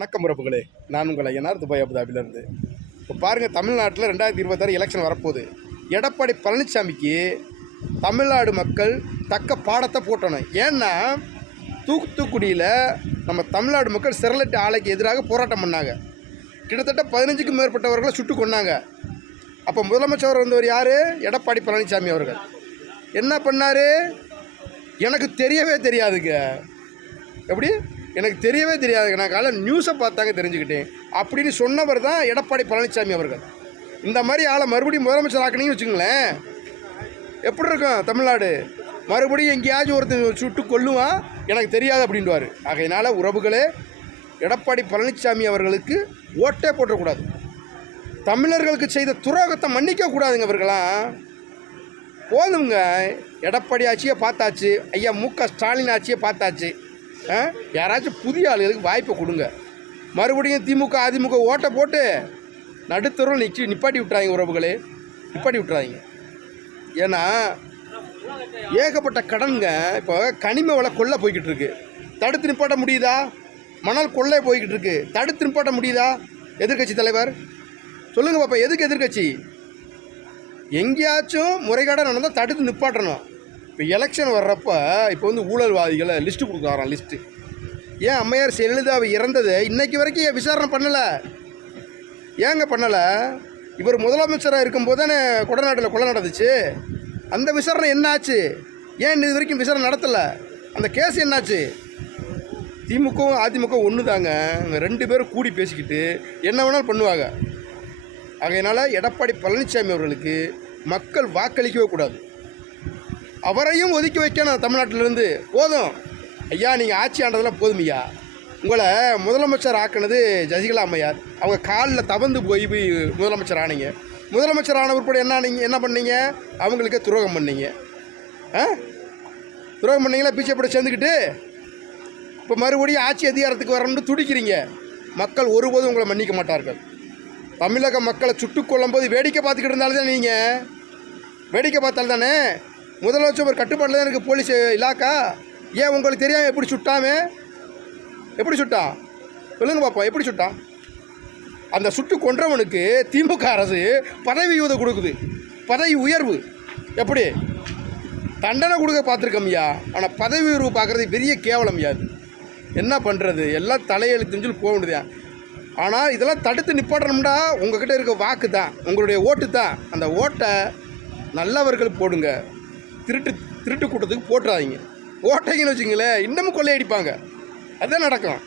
வணக்கம் உறவுகளே, நான் உங்கள் ஐயனார் துபாய் அபுதாபிலிருந்து. இப்போ பாருங்கள், தமிழ்நாட்டில் 2026 எலெக்ஷன் வரப்போகுது. எடப்பாடி பழனிசாமிக்கு தமிழ்நாடு மக்கள் தக்க பாடத்தை போட்டணும். ஏன்னா தூத்துக்குடியில் நம்ம தமிழ்நாடு மக்கள் ஸ்டெர்லைட் ஆலைக்கு எதிராக போராட்டம் பண்ணாங்க. கிட்டத்தட்ட 15க்கும் மேற்பட்டவர்களை சுட்டு கொண்டாங்க. அப்போ முதலமைச்சர் வந்தவர் யார்? எடப்பாடி பழனிசாமி அவர்கள். என்ன பண்ணார்? எனக்கு தெரியவே தெரியாதுங்க. எப்படி? எனக்கு தெரியவே தெரியாதுங்க. நான் காலையில் நியூஸை பார்த்தாங்க தெரிஞ்சுக்கிட்டேன் அப்படின்னு சொன்னவர் தான் எடப்பாடி பழனிசாமி அவர்கள். இந்த மாதிரி ஆளை மறுபடியும் முதலமைச்சர் ஆக்கணும்னு வச்சுங்களேன், எப்படி இருக்கும் தமிழ்நாடு? மறுபடியும் எங்கேயாச்சும் ஒருத்தர் சுட்டு கொல்லுவான், எனக்கு தெரியாது அப்படின்வார். ஆகையினால உறவுகளே, எடப்பாடி பழனிசாமி அவர்களுக்கு ஓட்டே போட்டக்கூடாது. தமிழர்களுக்கு செய்த துரோகத்தை மன்னிக்கக்கூடாதுங்க. இவர்களாம் போதுங்க. எடப்பாடி ஆட்சியை பார்த்தாச்சு, ஐயா மு.க. ஸ்டாலின் ஆட்சியை பார்த்தாச்சு. யாராச்சும் புதிய ஆளுகளுக்கு வாய்ப்பை கொடுங்க. மறுபடியும் திமுக அதிமுக ஓட்டை போட்டு நடுத்தரும் நிப்பாட்டி விட்டுறாங்க உறவுகளே, நிப்பாட்டி விட்டுறாங்க. ஏன்னா ஏகப்பட்ட கடனுங்க. இப்போ கனிம வள கொள்ளை போய்கிட்டு இருக்கு, தடுத்து நிப்பாட்ட முடியுதா? மணல் கொள்ளை போய்கிட்டு இருக்கு, தடுத்து நிப்பாட்ட முடியுதா? எதிர்கட்சி தலைவர் சொல்லுங்க பாப்பா, எதுக்கு எதிர்கட்சி? எங்கேயாச்சும் முறைகேடாக நடந்தால் தடுத்து நிப்பாட்டணும். இப்போ எலெக்ஷன் வர்றப்போ இப்போ ஊழல்வாதிகளை லிஸ்ட்டு கொடுக்குறாராம். லிஸ்ட்டு ஏன் அம்மையார் ஜெயலலிதாவை இறந்தது இன்னைக்கு வரைக்கும் ஏன் விசாரணை பண்ணலை? ஏங்க பண்ணலை? இவர் முதலமைச்சராக இருக்கும்போது தானே கொடநாட்டில் கொலை நடந்துச்சு. அந்த விசாரணை என்னாச்சு? ஏன் இது வரைக்கும் விசாரணை நடத்தலை? அந்த கேஸ் என்னாச்சு? திமுகவும் அதிமுக ஒன்று தாங்க. இங்கே 2 பேரும் கூடி பேசிக்கிட்டு என்ன வேணாலும் பண்ணுவாங்க. ஆகையினால எடப்பாடி பழனிசாமி அவர்களுக்கு மக்கள் வாக்களிக்கவே கூடாது. அவரையும் ஒதுக்கி வைக்கணும் தமிழ்நாட்டிலேருந்து. போதும் ஐயா, நீங்கள் ஆட்சி ஆண்டதெல்லாம் போதும் ஐயா. உங்களை முதலமைச்சர் ஆக்கினது ஜசிகலா அம்மையார். அவங்க காலில் தவந்து போய் முதலமைச்சர் ஆனீங்க. முதலமைச்சர் ஆன உட்பட என்ன பண்ணீங்க? அவங்களுக்கு துரோகம் பண்ணீங்க. துரோகம் பண்ணீங்களா? பிச்சைப்பட சேர்ந்துக்கிட்டு இப்போ மறுபடியும் ஆட்சி அதிகாரத்துக்கு வரணும்னு துடிக்கிறீங்க. மக்கள் ஒருபோதும் உங்களை மன்னிக்க மாட்டார்கள். தமிழக மக்களை சுட்டுக்கொள்ளும் போது வேடிக்கை பார்த்துக்கிட்டு இருந்தாலும் தானே, நீங்கள் வேடிக்கை பார்த்தால் தானே. முதலமைச்சர் ஒரு கட்டுப்பாட்டில் தான் இருக்குது போலீஸ் இலாக்கா. ஏன் உங்களுக்கு தெரியாமல் எப்படி சுட்டாமே? எப்படி சுட்டான் சொல்லுங்க பார்ப்போம், எப்படி சுட்டான்? அந்த சுட்டு கொன்றவனுக்கு திமுக அரசு பதவி உயர்வு கொடுக்குது, பதவி உயர்வு. எப்படி தண்டனை கொடுக்க பார்த்துருக்கோம்யா, ஆனால் பதவி உயர்வு பார்க்குறது பெரிய கேவலம் யாது. என்ன பண்ணுறது? எல்லாம் தலையெழுத்துன்னு சொல்லி போக வேண்டியது. ஆனால் இதெல்லாம் தடுத்து நிப்பாட்டணும்டா. உங்கள்கிட்ட இருக்க வாக்கு தான், உங்களுடைய ஓட்டு தான். அந்த ஓட்டை நல்லவர்கள் போடுங்க. திருட்டு கூட்டத்துக்கு போட்டுறாதீங்க. ஓட்டைங்கன்னு வச்சுங்களேன், இன்னமும் கொள்ளையடிப்பாங்க. அதுதான் நடக்கும்.